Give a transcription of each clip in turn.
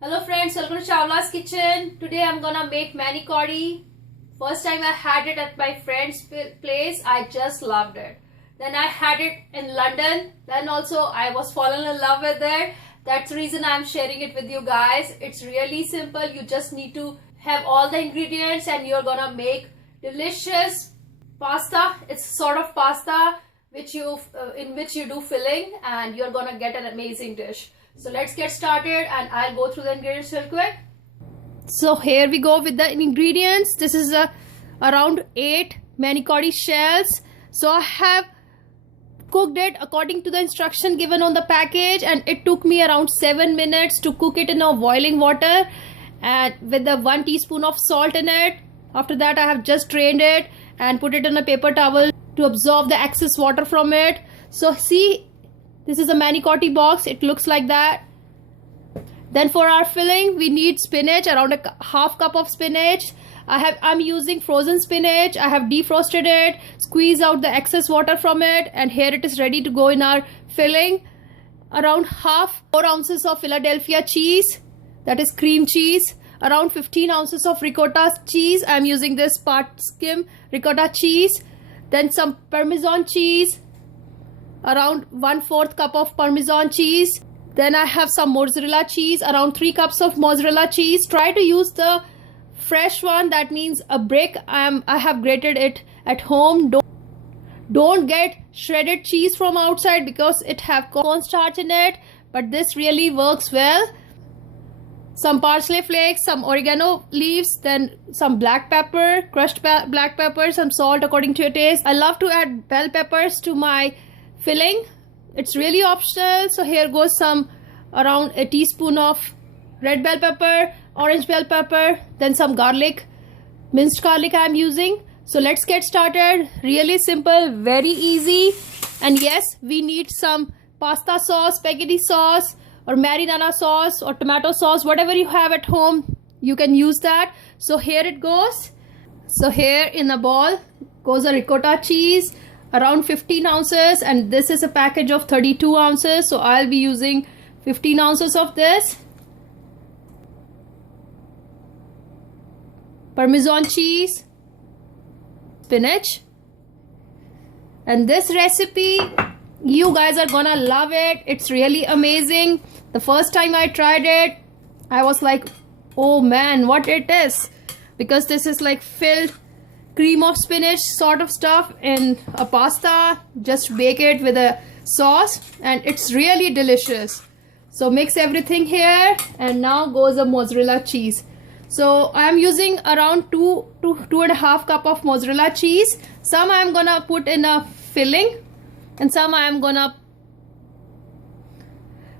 Hello friends, welcome to Chawla's Kitchen. Today I'm gonna make manicotti. First time I had it at my friend's place, I just loved it. Then I had it in London. Then also I was fallen in love with it. That's the reason I'm sharing it with you guys. It's really simple. You just need to have all the ingredients and you're gonna make delicious pasta. It's sort of pasta which in which you do filling, and you're gonna get an amazing dish. So let's get started and I'll go through the ingredients real quick. So here we go with the ingredients. This is around 8 manicotti shells. So I have cooked it according to the instruction given on the package, and it took me around 7 minutes to cook it in a boiling water and with the 1 teaspoon of salt in it. After that I have just drained it and put it in a paper towel to absorb the excess water from it. So see, this is a manicotti box. It looks like that. Then for our filling, we need spinach, around a half cup of spinach. I'm using frozen spinach. I have defrosted it, squeezed out the excess water from it, and here it is ready to go in our filling. Around 4 ounces of Philadelphia cheese, that is cream cheese. Around 15 ounces of ricotta cheese. I'm using this part skim ricotta cheese. Then some Parmesan cheese, around 1/4 cup of Parmesan cheese. Then I have some mozzarella cheese, around 3 cups of mozzarella cheese. Try to use the fresh one, that means a brick. I have grated it at home. Don't get shredded cheese from outside because it have cornstarch in it, but this really works well. Some parsley flakes, some oregano leaves, then some black pepper, crushed black pepper, some salt according to your taste. I love to add bell peppers to my filling. It's really optional. So here goes some around a teaspoon of red bell pepper, orange bell pepper, then some garlic, minced garlic I'm using. So let's get started. Really simple, very easy. And yes, we need some pasta sauce, spaghetti sauce, or marinara sauce, or tomato sauce, whatever you have at home, you can use that. So here it goes. So here in a bowl goes a ricotta cheese, around 15 ounces, and this is a package of 32 ounces, so I'll be using 15 ounces of this. Parmesan cheese, spinach, and this recipe, you guys are gonna love it. It's really amazing. The first time I tried it, I was like, oh man, what it is, because this is like filled cream of spinach sort of stuff in a pasta. Just bake it with a sauce and it's really delicious. So mix everything here, and now goes the mozzarella cheese. So I'm using around 2 to 2.5 cup of mozzarella cheese. Some I'm gonna put in a filling and some I'm gonna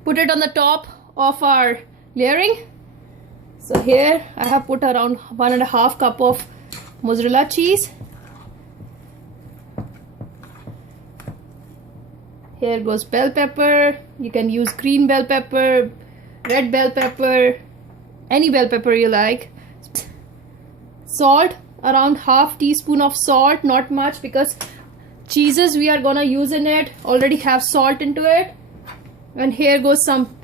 put it on the top of our layering. So here I have put around 1.5 cup of mozzarella cheese. Here goes bell pepper. You can use green bell pepper, red bell pepper, any bell pepper you like. Salt, around half teaspoon of salt, not much because cheeses we are gonna use in it already have salt into it. And here goes some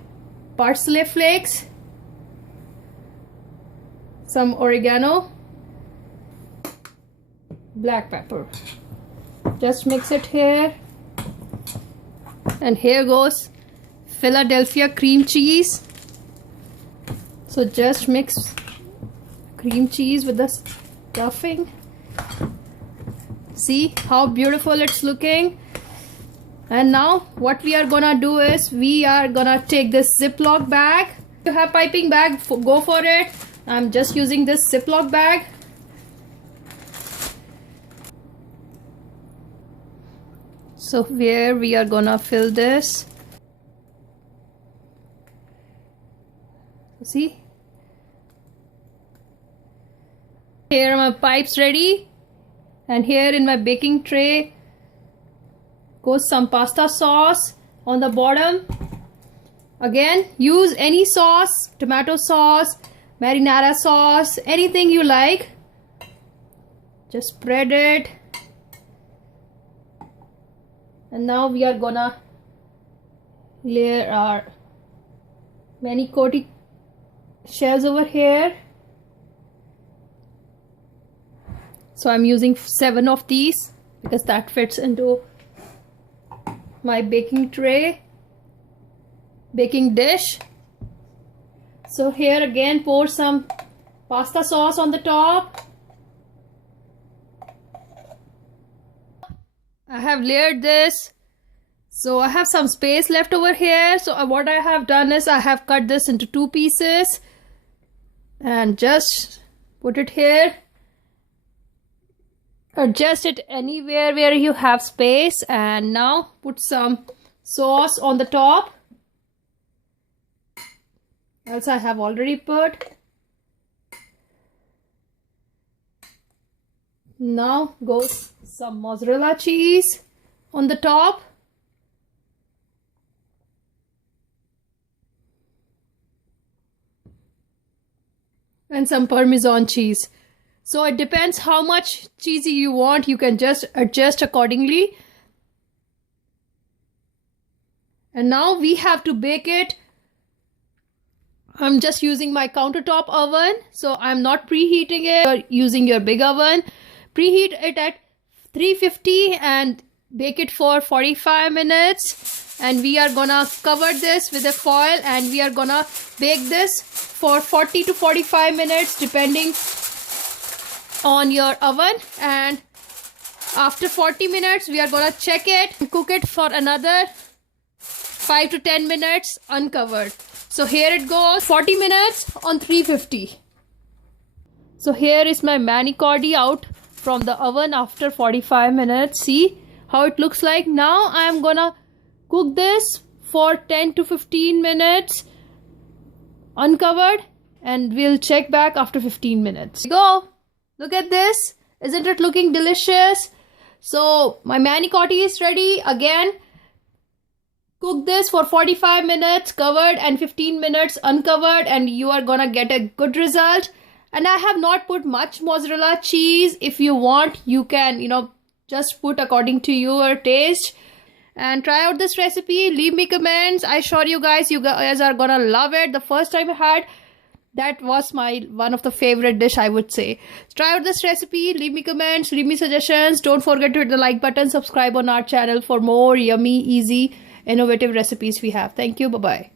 parsley flakes, some oregano, black pepper. Just mix it here. And here goes Philadelphia cream cheese. So just mix cream cheese with the stuffing. See how beautiful it's looking. And now what we are gonna do is we are gonna take this Ziploc bag. If you have piping bag, go for it. I'm just using this Ziploc bag. So where we are gonna fill this. See? Here are my pipes ready. And here in my baking tray goes some pasta sauce on the bottom. Again, use any sauce, tomato sauce, marinara sauce, anything you like. Just spread it. And now we are gonna layer our manicotti shells over here. So I'm using 7 of these because that fits into my baking dish. So here again, pour some pasta sauce on the top. I have layered this. So I have some space left over here. So what I have done is I have cut this into 2 pieces and just put it here. Adjust it anywhere where you have space, and now put some sauce on the top. Else I have already put. Now goes some mozzarella cheese on the top. And some Parmesan cheese. So it depends how much cheesy you want. You can just adjust accordingly. And now we have to bake it. I'm just using my countertop oven. So I'm not preheating it. You're using your big oven. Preheat it at 350 and bake it for 45 minutes. And we are gonna cover this with a foil and we are gonna bake this for 40 to 45 minutes depending on your oven. And after 40 minutes we are gonna check it and cook it for another 5 to 10 minutes uncovered. So here it goes, 40 minutes on 350. So here is my manicotti out from the oven after 45 minutes. See how it looks like. Now I am gonna cook this for 10 to 15 minutes uncovered and we'll check back after 15 minutes. Go! Look at this. Isn't it looking delicious? So my manicotti is ready. Again, cook this for 45 minutes covered and 15 minutes uncovered and you are gonna get a good result. And I have not put much mozzarella cheese. If you want, you can, just put according to your taste. And try out this recipe. Leave me comments. I assure you guys are gonna love it. The first time I had, that was one of the favorite dish, I would say. Try out this recipe. Leave me comments. Leave me suggestions. Don't forget to hit the like button. Subscribe on our channel for more yummy, easy, innovative recipes we have. Thank you. Bye-bye.